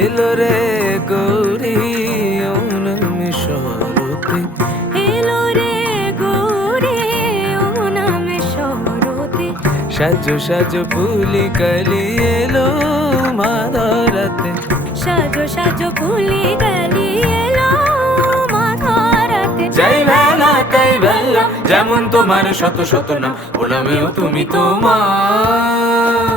এলো রে গৌরী ওনামে শরতে, এলো রে গৌরী ওনামে শরতে, সাজো সাজো ফুলি কালি এলো মাধরাতে, সাজো সাজো ফুলি কালি এলো মাধরাতে। যাই বেলা তাই বেলা যেমন তোমার শত শত নাম, ওনামেও তুমি তোমার।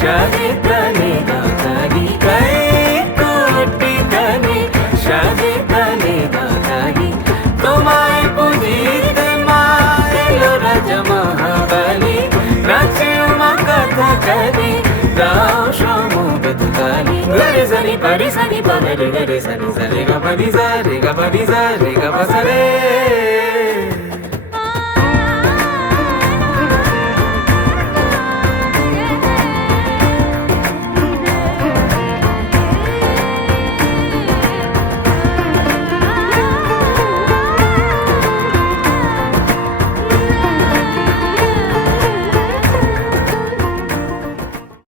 সাজে তালে দাতারি, কোটি তালে সাজে তালে দাতারি, তোমায় পুজিতে মা এলো রাজা মহাবালি, নাচে মা কথা কালি দাও সমবেত কালি। গরে সানি পারি সানি পারে গরে সানি সারে গা পারি সা রে গা পারি সা রে গা পা সা রে।